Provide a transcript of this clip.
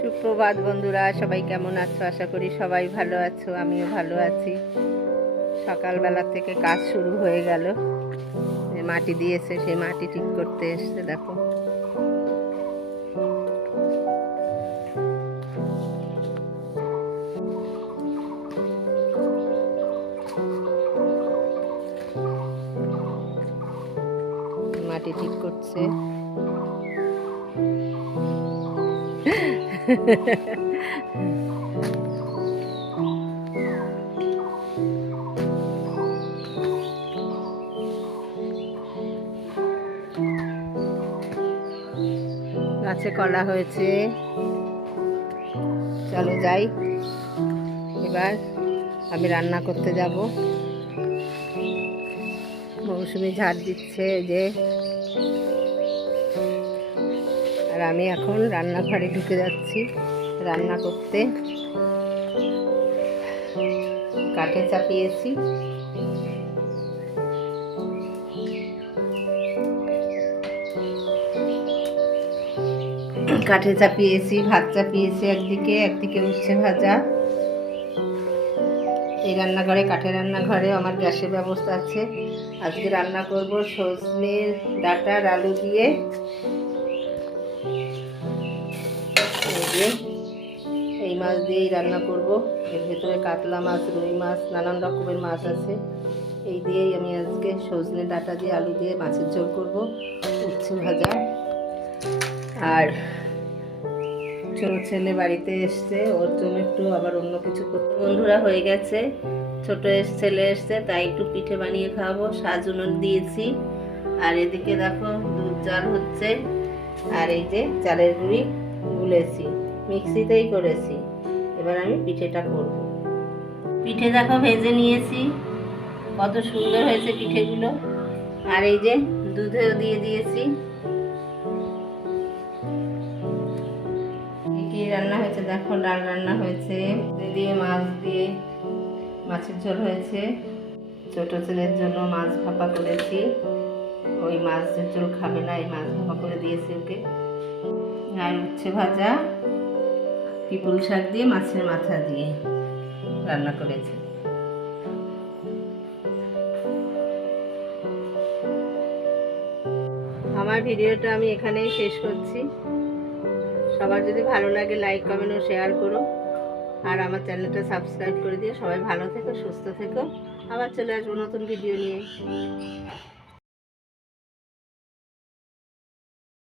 সুপ্রভাত বন্ধুরা, সবাই কেমন আছো? আশা করি সবাই ভালো আছো, আমিও ভালো আছি। সকালবেলা থেকে কাজ শুরু হয়ে গেল। যে মাটি দিয়েছে সেই মাটি ঠিক করতে এসছে, দেখো। মাটি ঠিক করছে। গাছে কলা হয়েছে। চলো যাই, এবার আমি রান্না করতে যাব। মৌসুমি ঝাড় দিচ্ছে যে, আর আমি এখন রান্নাঘরে ঢুকে যাচ্ছি রান্না করতে। কাঠে চাপিয়েছি। কাঠে চাপিয়েছি, ভাত চাপিয়েছি একদিকে, একদিকে উচ্ছে ভাজা। এই রান্নাঘরে, কাঠের রান্নাঘরে আমার গ্যাসের ব্যবস্থা আছে। আজকে রান্না করব সজনের ডাঁটার আলু দিয়ে। এই মাছ দিয়েই রান্না করব। এর ভেতরে কাতলা মাছ, রুই মাছ, নানান রকমের মাছ আছে। এই দিয়েই আমি আজকে সজনে ডাঁটা দিয়ে আলু দিয়ে মাছের ঝোল করব, উচ্ছে ভাজা। আর ছোট ছেলে বাড়িতে এসছে, ওর জন্য একটু আবার অন্য কিছু করতে। বন্ধুরা হয়ে গেছে, ছোট ছেলে এসছে, তাই একটু পিঠে বানিয়ে খাওয়াবো। সাজুন দিয়েছি। আর এদিকে দেখো দুধ জাল হচ্ছে। আর এই যে চালের গুঁড়ি গুলেছি, মিক্সিতেই করেছি। এবার আমি পিঠেটা করব। পিঠে দেখো ভেজে নিয়েছি, কত সুন্দর হয়েছে পিঠেগুলো। আর এই যে দুধেও দিয়ে দিয়েছি। কি রান্না হয়েছে দেখো, ডাল রান্না হয়েছে, দিয়ে মাছ দিয়ে মাছের ঝোল হয়েছে। ছোট ছেলের জন্য মাছ ভাপা করেছি, ওই মাছের ঝোল খাবে না, এই মাছ ভাপা করে দিয়েছি ওকে। আর উচ্ছে ভাজা, পিপুল শাক দিয়ে মাছের মাথা দিয়ে রান্না করেছি। আমার ভিডিওটা আমি এখানেই শেষ করছি। সবার যদি ভালো লাগে লাইক, কমেন্ট ও শেয়ার করো। আর আমার চ্যানেলটা সাবস্ক্রাইব করে দিয়ে সবাই ভালো থেকো, সুস্থ থেকো। আবার চলে আসবো নতুন ভিডিও নিয়ে।